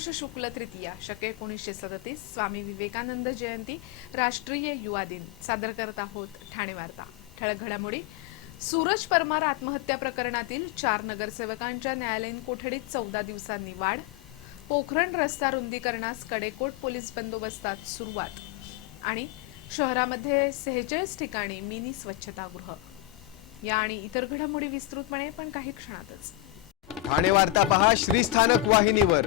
पौष शुक्ल तृतीया शके एकोणीसशे सदतीस स्वामी विवेकानंद जयंती राष्ट्रीय युवा दिन सादर करत आहोत ठाणे वार्ता. ठळक घडामोडी. सूरज परमार आत्महत्या प्रकरणातील चार नगरसेवकांच्या न्यायालयीन कोठडीत चौदा दिवसांनी वाढ. पोखरण रस्ता रुंदीकरणास कडेकोट पोलीस बंदोबस्तात सुरुवात. आणि शहरामध्ये सेहेचाळीस ठिकाणी मिनी स्वच्छतागृह. या आणि इतर घडामोडी विस्तृतपणे पण काही क्षणातच. ठाणे वार्ता पहा श्रीस्थानक वाहिनीवर.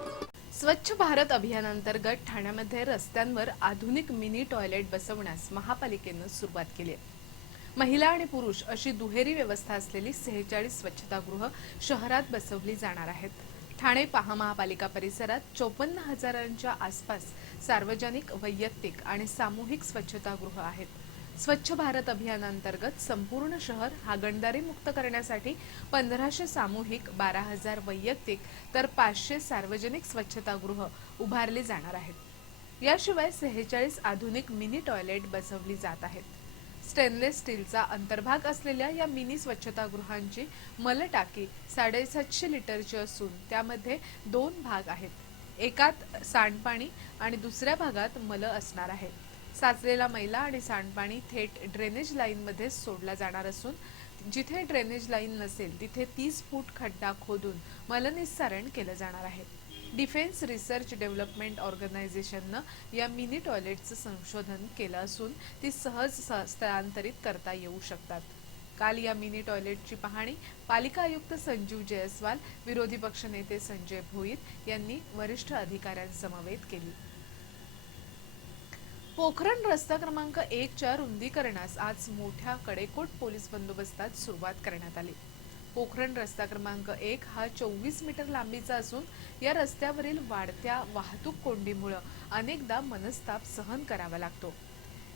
स्वच्छ भारत अभियानांतर्गत ठाण्यामध्ये रस्त्यांवर आधुनिक मिनी टॉयलेट बसवण्यास महापालिकेनं सुरुवात केली आहे. महिला आणि पुरुष अशी दुहेरी व्यवस्था असलेली सेहेचाळीस स्वच्छतागृह शहरात बसवली जाणार आहेत. ठाणे पहा महापालिका परिसरात चोपन्न हजारांच्या आसपास सार्वजनिक वैयक्तिक आणि सामूहिक स्वच्छतागृह आहेत. स्वच्छ भारत अभियानांतर्गत संपूर्ण शहर हागणदारी मुक्त करण्यासाठी पंधराशे सामूहिक बारा हजार वैयक्तिक तर पाचशे सार्वजनिक स्वच्छतागृह उभारली जाणार आहेत. याशिवाय सेहेचाळीस आधुनिक मिनी टॉयलेट बसवली जात आहेत. स्टेनलेस स्टीलचा अंतर्भाग असलेल्या या मिनी स्वच्छतागृहांची मलटाकी साडेसातशे लिटरची असून त्यामध्ये दोन भाग आहेत. एकात सांडपाणी आणि दुसऱ्या भागात मल असणार आहे साचलेला मैला आणि सांडपाणी थेट ड्रेनेज लाईनमध्ये सोडला जाणार असून जिथे ड्रेनेज लाईन नसेल तिथे तीस फूट खड्डा खोदून मलनिस्सारण केलं जाणार आहे. डिफेन्स रिसर्च डेव्हलपमेंट ऑर्गनायझेशननं या मिनी टॉयलेटचं संशोधन केलं असून ती सहज स्थलांतरित करता येऊ शकतात. काल या मिनी टॉयलेटची पाहणी पालिका आयुक्त संजीव जयस्वाल विरोधी पक्षनेते संजय भोईर यांनी वरिष्ठ अधिकाऱ्यांसमवेत केली. पोखरण रस्ता क्रमांक एकच्या रुंदीकरणास आज मोठ्या कडेकोट पोलीस बंदोबस्तात सुरुवात करण्यात आली. पोखरण रस्ता क्रमांक एक हा चोवीस मीटर लांबीचा असून या रस्त्यावरील वाढत्या वाहतूक कोंडीमुळं अनेकदा मनस्ताप सहन करावा लागतो.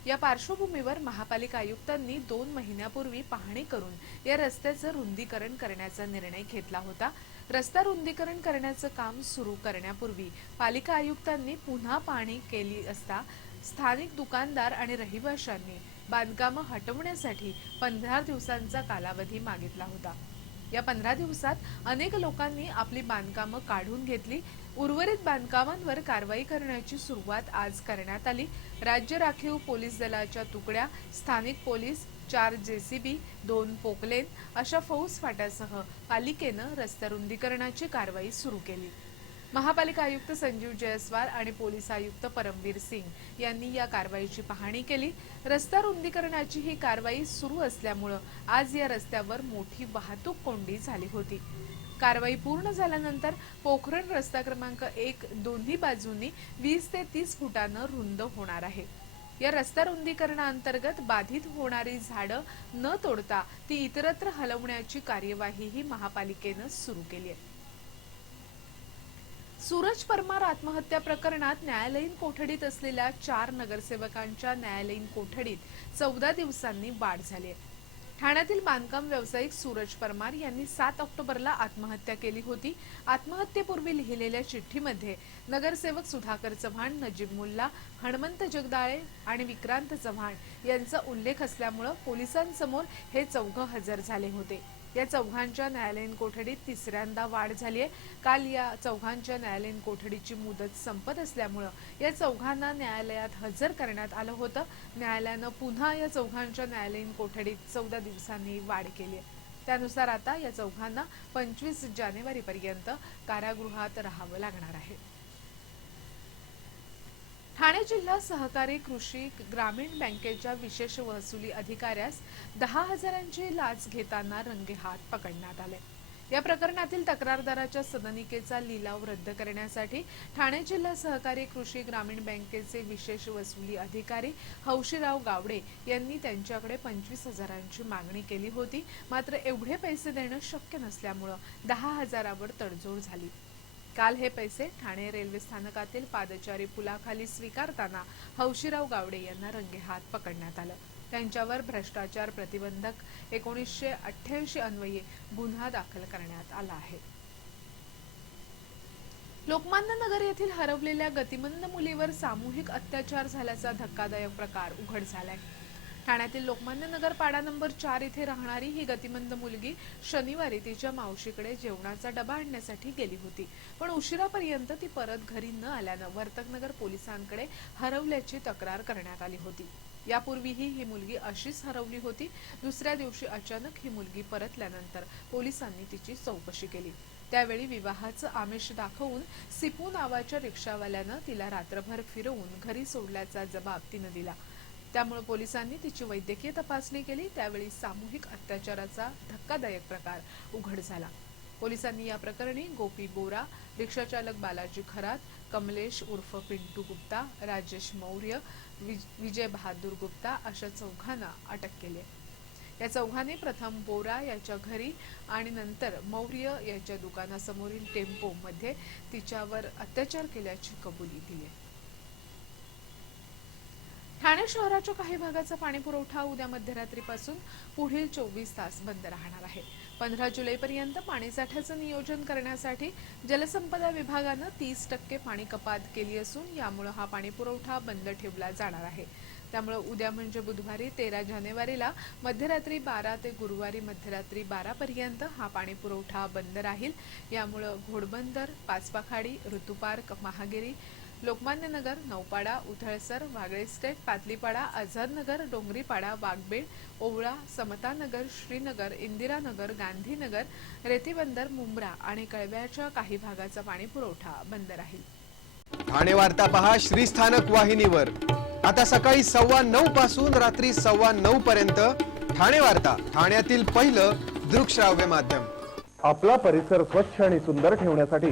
या पार्श्वभूमीवर महापालिका आयुक्तांनी दोन महिन्यापूर्वी पाहणी करून या रस्त्याचं रुंदीकरण करण्याचा निर्णय घेतला होता. रस्ता रुंदीकरण करण्याचं काम सुरू करण्यापूर्वी पालिका आयुक्तांनी पुन्हा पाहणी केली असता स्थानिक दुकानदार आणि रहिवाशांनी बांधकामं हटवण्यासाठी पंधरा दिवसांचा कालावधी मागितला होता. या पंधरा दिवसात अनेक लोकांनी आपली बांधकामं काढून घेतली. उर्वरित बांधकामांवर कारवाई करण्याची सुरुवात आज करण्यात आली. राज्य राखीव पोलीस दलाच्या तुकड्या स्थानिक पोलीस चार जेसीबी दोन पोकलेन अशा फौज फाट्यासह पालिकेनं रस्ता रुंदीकरणाची कारवाई सुरू केली. महापालिका आयुक्त संजीव जयस्वाल आणि पोलीस आयुक्त परमवीर सिंग यांनी या कारवाईची पाहणी केली. रस्ता रुंदीकरणाची ही कारवाई सुरू असल्यामुळं आज या रस्त्यावर मोठी वाहतूक कोंडी झाली होती. कारवाई पूर्ण झाल्यानंतर पोखरण रस्ता क्रमांक एक दोन्ही बाजूंनी वीस ते तीस फुटानं रुंद होणार आहे. या रस्ता रुंदीकरणाअंतर्गत बाधित होणारी झाडं न तोडता ती इतरत्र हलवण्याची कार्यवाहीही महापालिकेनं सुरू केली आहे. सूरज परमार आत्महत्या प्रकरणात न्यायालयीन कोठडीत असलेल्या चार नगरसेवकांच्या न्यायालयीन कोठडीत चौदा दिवसांनी वाढ झाली आहे. ठाण्यातील बांधकाम व्यावसायिक सूरज परमार यांनी सात ऑक्टोबरला आत्महत्या केली होती. आत्महत्येपूर्वी लिहिलेल्या चिठ्ठीमध्ये नगरसेवक सुधाकर चव्हाण नजीब मुल्ला हणमंत जगदाळे आणि विक्रांत चव्हाण यांचा उल्लेख असल्यामुळं पोलिसांसमोर हे चौघं हजर झाले होते. या चौघांच्या न्यायालयीन कोठडीत तिसऱ्यांदा वाढ झाली आहे. काल या चौघांच्या न्यायालयीन कोठडीची मुदत संपत असल्यामुळं या चौघांना न्यायालयात हजर करण्यात आलं होतं. न्यायालयानं पुन्हा या चौघांच्या न्यायालयीन कोठडीत चौदा दिवसांनी वाढ केली आहे. त्यानुसार आता या चौघांना पंचवीस जानेवारीपर्यंत कारागृहात राहावं लागणार आहे. ठाणे जिल्हा सहकारी कृषी ग्रामीण बँकेच्या विशेष वसुली अधिकाऱ्यास दहा हजारांची लाच घेताना रंगेहात पकडण्यात आले. या प्रकरणातील तक्रारदाराच्या सदनिकेचा लिलाव रद्द करण्यासाठी ठाणे जिल्हा सहकारी कृषी ग्रामीण बँकेचे विशेष वसुली अधिकारी हौशीराव गावडे यांनी त्यांच्याकडे पंचवीस हजारांची मागणी केली होती. मात्र एवढे पैसे देणं शक्य नसल्यामुळं दहा हजारावर तडजोड झाली. काल हे पैसे ठाणे रेल्वे स्थानकातील पादचारी पुलाखाली स्वीकारताना हौशीराव गावडे यांना रंगेहात पकडण्यात आलं. त्यांच्यावर भ्रष्टाचार प्रतिबंधक एकोणीसशे अठ्ठ्याऐंशी अन्वये गुन्हा दाखल करण्यात आला आहे. लोकमान्य नगर येथील हरवलेल्या गतिमंद मुलीवर सामूहिक अत्याचार झाल्याचा धक्कादायक प्रकार उघड झालाय. ठाण्यातील लोकमान्य नगर पाडा नंबर चार इथे राहणारी ही गतिमंद मुलगी शनिवारी तिच्या मावशीकडे जेवणाचा डबा आणण्यासाठी गेली होती. पण उशिरापर्यंत ती परत घरी न आल्यानं वर्तकनगर पोलिसांकडे हरवल्याची तक्रार करण्यात आली होती. यापूर्वीही ही मुलगी अशीच हरवली होती. दुसऱ्या दिवशी अचानक ही मुलगी परतल्यानंतर पोलिसांनी तिची चौकशी केली. त्यावेळी विवाहाचं आमिष दाखवून सिपू नावाच्या रिक्षावाल्यानं तिला रात्रभर फिरवून घरी सोडल्याचा जबाब तिनं दिला. त्यामुळे पोलिसांनी तिची वैद्यकीय तपासणी केली. त्यावेळी सामूहिक अत्याचाराचा धक्कादायक प्रकार उघड झाला. पोलिसांनी या प्रकरणी गोपी बोरा रिक्षाचालक बालाजी खरात कमलेश उर्फ पिंटू गुप्ता राजेश मौर्य विज- विजय बहादूर गुप्ता अशा चौघांना अटक केली. या चौघांनी प्रथम बोरा याच्या घरी आणि नंतर मौर्य याच्या दुकानासमोरील टेम्पो मध्ये तिच्यावर अत्याचार केल्याची कबुली दिली. आहे ठाणे शहराच्या काही भागाचा पाणी पुरवठा उद्या मध्यरात्रीपासून पुढील चोवीस तास बंद राहणार आहे. पंधरा जुलैपर्यंत पाणीसाठ्याचं नियोजन करण्यासाठी जलसंपदा विभागानं तीस टक्के पाणी कपात केली असून यामुळे हा पाणी पुरवठा बंद ठेवला जाणार आहे. त्यामुळे उद्या म्हणजे बुधवारी तेरा जानेवारीला मध्यरात्री बारा ते गुरुवारी मध्यरात्री बारा पर्यंत हा पाणी पुरवठा बंद राहील. यामुळं घोडबंदर पाचपाखाडी ऋतुपार्क महागिरी लोकमान्य नगर नौपाडा उथळसर वागळे स्टेट पातलीपाडा आझादनगर डोंगरीपाडा वाघबेड ओवळा समतानगर श्रीनगर इंदिरानगर गांधीनगर रेतीबंदर मुंब्रा आणि कळव्याच्या काही भागाचा पाणी पुरवठा बंद राहील. ठाणे वार्ता पहा श्रीस्थानक वाहिनीवर. आता सकाळी सव्वा नऊ पासून रात्री सव्वा नऊ पर्यंत ठाणे वार्ता ठाण्यातील पहिलं दृकश्राव्य माध्यम. आपला परिसर स्वच्छ आणि सुंदर ठेवण्यासाठी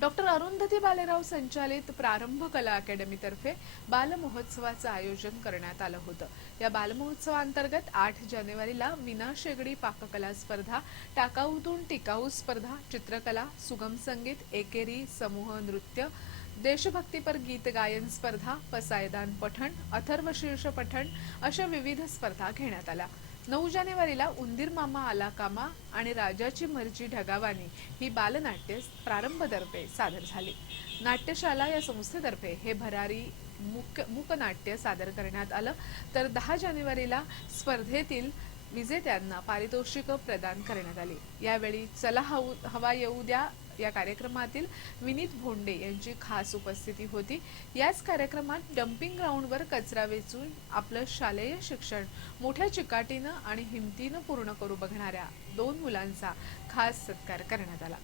डॉक्टर अरुंधती बालेराव संचालित प्रारंभ कला अकॅडमीतर्फे बालमहोत्सवाचं आयोजन करण्यात आलं होतं. या बालमहोत्सवाअंतर्गत आठ जानेवारीला विना शेगडी पाककला स्पर्धा टाकाऊतून टिकाऊ स्पर्धा चित्रकला सुगम संगीत एकेरी समूह नृत्य देशभक्तीपर गीत गायन स्पर्धा पसायदान पठण अथर्वशीर्ष पठण अशा विविध स्पर्धा घेण्यात आल्या. नऊ जानेवारीला उंदीर मामा आला कामा आणि राजाची मर्जी ढगावानी ही बालनाट्य प्रारंभतर्फे सादर झाली. नाट्यशाला या संस्थेतर्फे हे भरारी मुक मूकनाट्य सादर करण्यात आलं. तर दहा जानेवारीला स्पर्धेतील विजेत्यांना पारितोषिक प्रदान करण्यात आली. यावेळी चला हऊ- हवा येऊ द्या या कार्यक्रमातील विनीत भोंडे यांची खास उपस्थिती होती. याच कार्यक्रमात डम्पिंग ग्राउंडवर कचरा वेचून आपलं शालेय शिक्षण मोठ्या चिकाटीनं आणि हिमतीनं पूर्ण करू बघणाऱ्या दोन मुलांचा खास सत्कार करण्यात आला.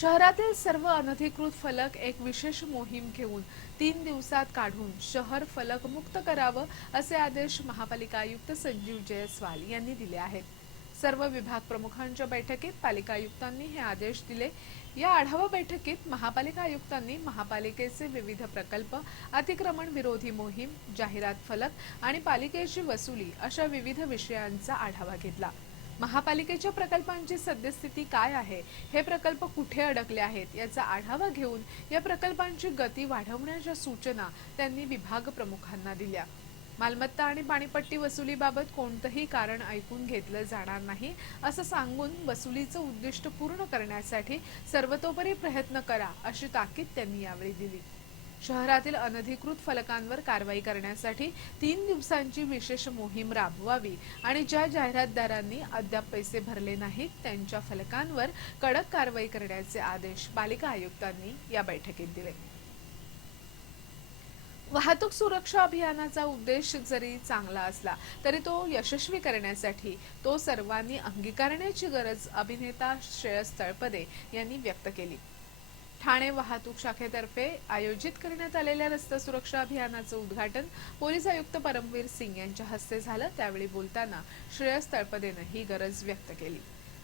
शहरातील सर्व अनधिकृत फलक एक विशेष मोहीम घेऊन तीन दिवसात काढून शहर फलक मुक्त करावं असे आदेश महापालिका आयुक्त संजीव जयस्वाल यांनी दिले आहेत. सर्व विभाग प्रमुखांच्या बैठकीत पालिका आयुक्तांनी हे आदेश दिले. या आढावा बैठकीत महापालिका आयुक्तांनी महापालिकेचे विविध प्रकल्प अतिक्रमण विरोधी मोहीम जाहिरात फलक आणि पालिकेची वसुली अशा विविध विषयांचा आढावा घेतला. महापालिकेच्या प्रकल्पांची सद्यस्थिती काय आहे? हे प्रकल्प कुठे अडकले आहेत? याचा आढावा घेऊन या प्रकल्पांची गती वाढवण्याच्या सूचना त्यांनी विभाग प्रमुखांना दिल्या. मालमत्ता आणि पाणीपट्टी वसुलीबाबत कोणतंही कारण ऐकून घेतलं जाणार नाही असं सांगून वसुलीचं उद्दिष्ट पूर्ण करण्यासाठी सर्वतोपरी प्रयत्न करा अशी ताकीद त्यांनी यावेळी दिली. शहरातील अनधिकृत फलकांवर कारवाई करण्यासाठी तीन दिवसांची विशेष मोहीम राबवावी आणि ज्या जाहिरातदारांनी अद्याप पैसे भरले नाहीत त्यांच्या फलकांवर कडक कारवाई करण्याचे आदेश पालिका आयुक्तांनी या बैठकीत दिले. वाहतूक सुरक्षा अभियानाचा उद्देश जरी चांगला असला तरी तो यशस्वी करण्यासाठी तो सर्वांनी अंगीकारण्याची गरज अभिनेता श्रेयस तळपदे यांनी व्यक्त केली. ठाणे वाहतूक शाखेतर्फे आयोजित करण्यात आलेल्या रस्ता सुरक्षा अभियानाचं उद्घाटन पोलीस आयुक्त परमवीर सिंग यांच्या हस्ते झालं. त्यावेळी बोलताना श्रेयस तळपदेनं ही गरज व्यक्त केली.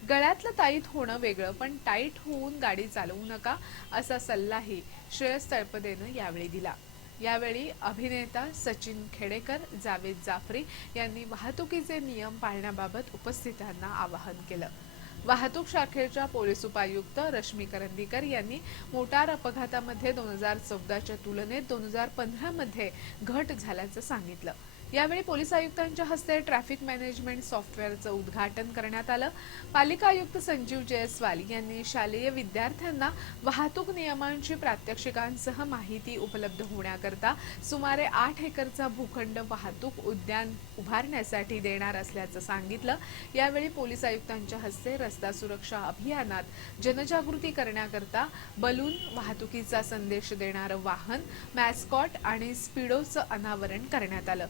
गळ्यातलं ताईत होणं वेगळं पण टाईट होऊन गाडी चालवू नका असा सल्लाही श्रेयस तळपदेनं यावेळी दिला. यावेळी अभिनेता सचिन खेडेकर जावेद जाफरी यांनी वाहतुकीचे नियम पाळण्याबाबत उपस्थितांना आवाहन केलं. वाहतूक शाखेच्या पोलीस उपायुक्त रश्मी करंदीकर यांनी मोटार अपघातामध्ये दोन हजार चौदाच्या तुलनेत दोन हजार पंधरामध्ये घट झाल्याचं सांगितलं. यावेळी पोलीस आयुक्तांच्या हस्ते ट्रॅफिक मॅनेजमेंट सॉफ्टवेअरचं उद्घाटन करण्यात आलं. पालिका आयुक्त संजीव जयस्वाल यांनी शालेय विद्यार्थ्यांना वाहतूक नियमांची प्रात्यक्षिकांसह माहिती उपलब्ध होण्याकरता सुमारे आठ एकरचा भूखंड वाहतूक उद्यान उभारण्यासाठी देणार असल्याचं सांगितलं. यावेळी पोलीस आयुक्तांच्या हस्ते रस्ता सुरक्षा अभियानात जनजागृती करण्याकरता बलून वाहतुकीचा संदेश देणारं वाहन मॅस्कॉट आणि स्पीडोचं अनावरण करण्यात आलं.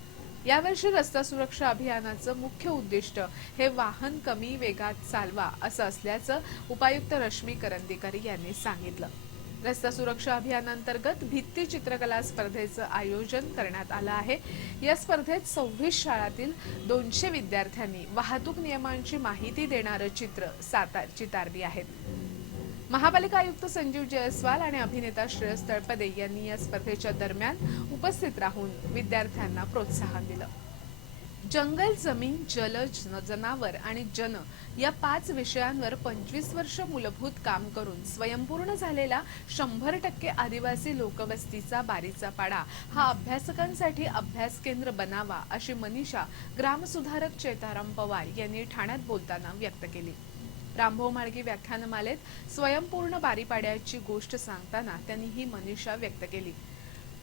यावर्षी रस्ता सुरक्षा अभियानाचं मुख्य उद्दिष्ट हे वाहन कमी वेगात चालवा असं असल्याचं उपायुक्त रश्मी करंदीकर यांनी सांगितलं. रस्ता सुरक्षा अभियानांतर्गत भित्ती चित्रकला स्पर्धेचं आयोजन करण्यात आलं आहे. या स्पर्धेत सव्वीस शाळातील दोनशे विद्यार्थ्यांनी वाहतूक नियमांची माहिती देणारं चित्र सातार चितारली आहेत. महापालिका आयुक्त संजीव जयस्वाल आणि अभिनेता श्रेयस तळपदे यांनी या स्पर्धेच्या दरम्यान उपस्थित राहून विद्यार्थ्यांना प्रोत्साहन दिलं. जंगल जमीन जल जनावर आणि जन या पाच विषयांवर पंचवीस वर्ष मूलभूत काम करून स्वयंपूर्ण झालेला शंभर टक्के आदिवासी लोकवस्तीचा बारीचा पाडा हा अभ्यासकांसाठी अभ्यास केंद्र बनावा अशी मनीषा ग्रामसुधारक चेताराम पवार यांनी ठाण्यात बोलताना व्यक्त केली. रामभाऊ माळगी व्याख्यानमालेत स्वयंपूर्ण बारीपाड्याची गोष्ट सांगताना त्यांनी ही मनीषा व्यक्त केली.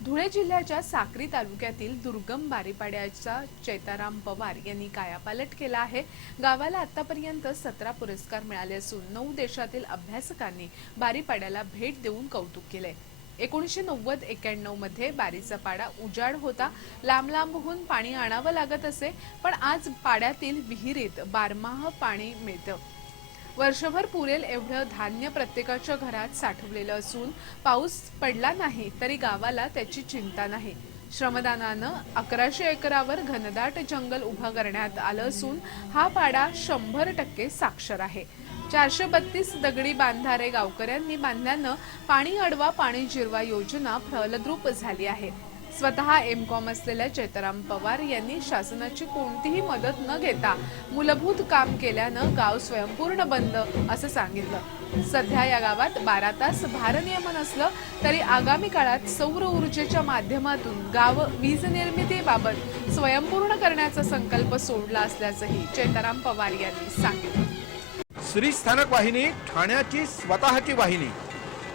धुळे जिल्ह्याच्या साक्री तालुक्यातील दुर्गम बारीपाड्याचा चैताराम पवार यांनी कायापालट केला आहे. गावाला आतापर्यंत सतरा पुरस्कार मिळाले असून नऊ देशातील अभ्यासकांनी बारीपाड्याला भेट देऊन कौतुक केले. एकोणीसशे नव्वद एक्याण्णवमध्ये बारीचा पाडा उजाड होता. लांब लांबहून पाणी आणावं लागत असे पण आज पाड्यातील विहिरीत बारमाह पाणी मिळतं. वर्षभर पुरेल एवढं धान्य प्रत्येकाच्या घरात साठवलेलं असून पाऊस पडला नाही तरी गावाला त्याची चिंता नाही. श्रमदानानं अकराशे एकरावर घनदाट जंगल उभं करण्यात आलं असून हा पाडा शंभर टक्के साक्षर आहे. चारशे बत्तीस दगडी बांधारे गावकऱ्यांनी बांधल्यानं पाणी अडवा पाणी जिरवा योजना फलद्रूप झाली आहे. स्वतः एम कॉम असलेल्या चैतराम पवार यांनी शासनाची कोणतीही मदत न घेता मूलभूत काम केल्यानं गाव स्वयंपूर्ण बंद असं सांगितलं. सध्या या गावात बारा तास भारनियमन असलं तरी आगामी काळात सौर ऊर्जेच्या माध्यमातून गाव वीज निर्मितीबाबत स्वयंपूर्ण करण्याचा संकल्प सोडला असल्याचंही चैतराम पवार यांनी सांगितलं. श्री स्थानक वाहिनी ठाण्याची स्वतःची वाहिनी.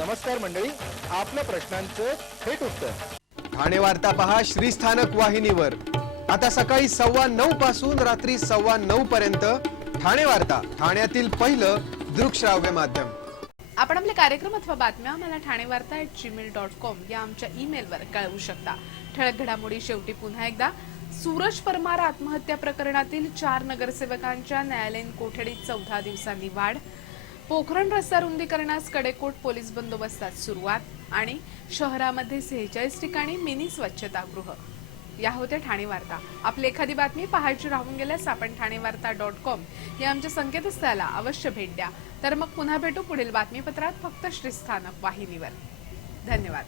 नमस्कार मंडळी आपल्या प्रश्नांचं थेट उत्तर. ठाणे वार्ता पहा श्रीस्थानक वाहिनीवर. आता सकाळी सव्वा नऊ पासून रात्री सव्वा नऊ पर्यंत ठाणे वार्ता ठाण्यातील पहिलं दृकश्राव्य माध्यम. आपण आपले कार्यक्रम अथवा बातम्या आम्हाला ठाणे वार्ता एट जीमेल डॉट कॉम या आमच्या ईमेलवर कळवू शकता. ठळक घडामोडी शेवटी पुन्हा एकदा. सूरज परमार आत्महत्या प्रकरणातील चार नगरसेवकांच्या न्यायालयीन कोठडीत चौदा दिवसांनी वाढ. पोखरण रस्ता रुंदीकरणास कडेकोट पोलीस बंदोबस्तात सुरुवात आणि शहरामध्ये सेहेचाळीस ठिकाणी मिनी स्वच्छतागृह. या होत्या ठाणे वार्ता. आपली एखादी बातमी पाहायची राहून गेल्यास आपण ठाणे वार्ता डॉट कॉम या आमच्या संकेतस्थळाला अवश्य भेट द्या. तर मग पुन्हा भेटू पुढील बातमीपत्रात फक्त श्रीस्थानक वाहिनीवर. धन्यवाद.